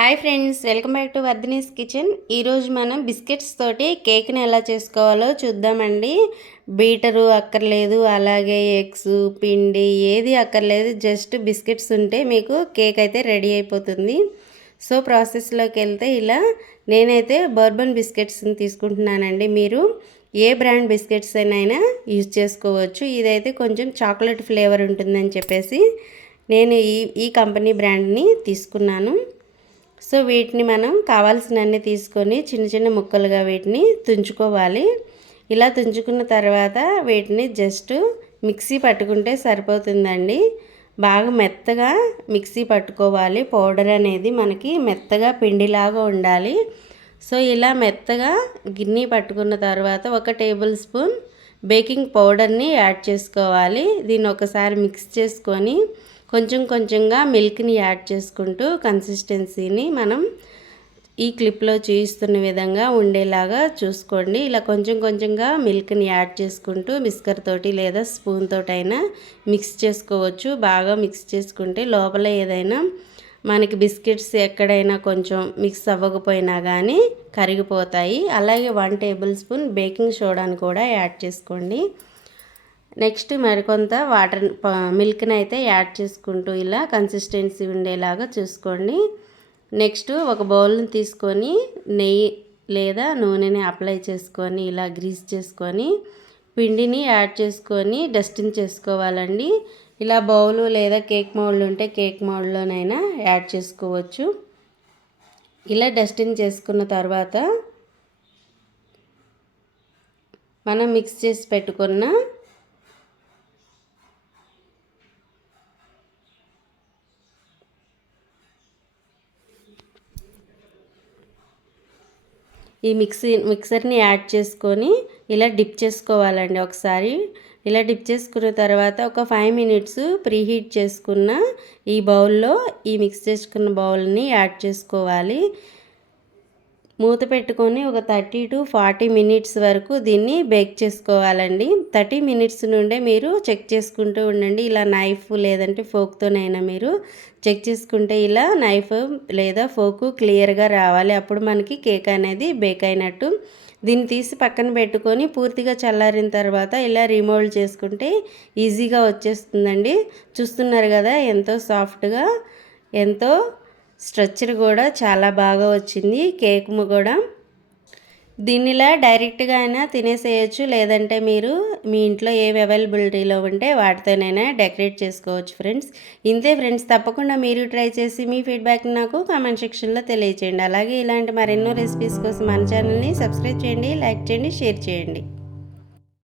Hi friends, welcome back to Vardhini's kitchen. ఈరోజు మనం biscuits తోటి కేక్ని ఎలా చేసుకోవాలో చూద్దామండి. బీటరు అక్కర్లేదు, అలాగే ఎగ్స్ పిండి ఏది అక్కర్లేదు, జస్ట్ బిస్కెట్స్ ఉంటే మీకు కేక్ అయితే రెడీ అయిపోతుంది. సో ప్రాసెస్లోకి వెళ్తే ఇలా నేనైతే బర్బన్ బిస్కెట్స్ని తీసుకుంటున్నానండి. మీరు ఏ బ్రాండ్ బిస్కెట్స్ అయినా యూజ్ చేసుకోవచ్చు. ఇదైతే కొంచెం చాక్లెట్ ఫ్లేవర్ ఉంటుందని చెప్పేసి నేను ఈ కంపెనీ బ్రాండ్ని తీసుకున్నాను. సో వీటిని మనం కావాల్సినన్ని తీసుకొని చిన్న చిన్న ముక్కలుగా వీటిని తుంచుకోవాలి. ఇలా తుంచుకున్న తర్వాత వీటిని జస్ట్ మిక్సీ పట్టుకుంటే సరిపోతుందండి. బాగా మెత్తగా మిక్సీ పట్టుకోవాలి. పౌడర్ అనేది మనకి మెత్తగా పిండిలాగా ఉండాలి. సో ఇలా మెత్తగా గిన్నె పట్టుకున్న తర్వాత 1 టేబుల్ స్పూన్ బేకింగ్ పౌడర్ని యాడ్ చేసుకోవాలి. దీన్ని ఒకసారి మిక్స్ చేసుకొని కొంచెం కొంచెంగా మిల్క్ని యాడ్ చేసుకుంటూ కన్సిస్టెన్సీని మనం ఈ క్లిప్లో చూపిస్తున్న విధంగా ఉండేలాగా చూసుకోండి. ఇలా కొంచెం కొంచెంగా మిల్క్ని యాడ్ చేసుకుంటూ బిస్కర్ తోటి లేదా స్పూన్ తోటైనా మిక్స్ చేసుకోవచ్చు. బాగా మిక్స్ చేసుకుంటే లోపల ఏదైనా మనకి బిస్కెట్స్ ఎక్కడైనా కొంచెం మిక్స్ అవ్వకపోయినా కానీ కరిగిపోతాయి. అలాగే 1 టేబుల్ స్పూన్ బేకింగ్ సోడాని కూడా యాడ్ చేసుకోండి. నెక్స్ట్ మరికొంత మిల్క్ని అయితే యాడ్ చేసుకుంటూ ఇలా కన్సిస్టెన్సీ ఉండేలాగా చూసుకోండి. నెక్స్ట్ ఒక బౌల్ని తీసుకొని నెయ్యి లేదా నూనెని అప్లై చేసుకొని ఇలా గ్రీస్ చేసుకొని పిండిని యాడ్ చేసుకొని డస్టింగ్ చేసుకోవాలండి. ఇలా బౌలు లేదా కేక్ మౌల్డ్ ఉంటే కేక్ మౌల్డ్లోనైనా యాడ్ చేసుకోవచ్చు. ఇలా డస్టింగ్ చేసుకున్న తర్వాత మనం మిక్స్ చేసి పెట్టుకున్న ఈ మిక్సర్ని యాడ్ చేసుకొని ఇలా డిప్ చేసుకోవాలండి. ఒకసారి ఇలా డిప్ చేసుకున్న తర్వాత ఒక 5 మినిట్స్ ప్రీహీట్ చేసుకున్న ఈ బౌల్లో ఈ మిక్స్ చేసుకున్న బౌల్ని యాడ్ చేసుకోవాలి. మూత పెట్టుకొని ఒక 30 to 40 మినిట్స్ వరకు దీన్ని బేక్ చేసుకోవాలండి. 30 మినిట్స్ నుండే మీరు చెక్ చేసుకుంటూ ఉండండి. ఇలా నైఫ్ లేదంటే ఫోక్తోనైనా మీరు చెక్ చేసుకుంటే ఇలా నైఫ్ లేదా ఫోకు క్లియర్గా రావాలి. అప్పుడు మనకి కేక్ అనేది బేక్ అయినట్టు. దీన్ని తీసి పక్కన పెట్టుకొని పూర్తిగా చల్లారిన తర్వాత ఇలా రిమోల్డ్ చేసుకుంటే ఈజీగా వచ్చేస్తుందండి. చూస్తున్నారు కదా ఎంతో సాఫ్ట్గా, ఎంతో స్ట్రక్చర్ కూడా చాలా బాగా వచ్చింది. కేక్ కూడా దీన్ని ఇలా డైరెక్ట్గా అయినా తినేసేయచ్చు, లేదంటే మీరు మీ ఇంట్లో ఏవి అవైలబిలిటీలో ఉంటే వాటితోనైనా డెకరేట్ చేసుకోవచ్చు ఫ్రెండ్స్. ఇంతే ఫ్రెండ్స్, తప్పకుండా మీరు ట్రై చేసి మీ ఫీడ్బ్యాక్ని నాకు కామెంట్ సెక్షన్లో తెలియచేయండి. అలాగే ఇలాంటి మరెన్నో రెసిపీస్ కోసం మన ఛానల్ని సబ్స్క్రైబ్ చేయండి, లైక్ చేయండి, షేర్ చేయండి.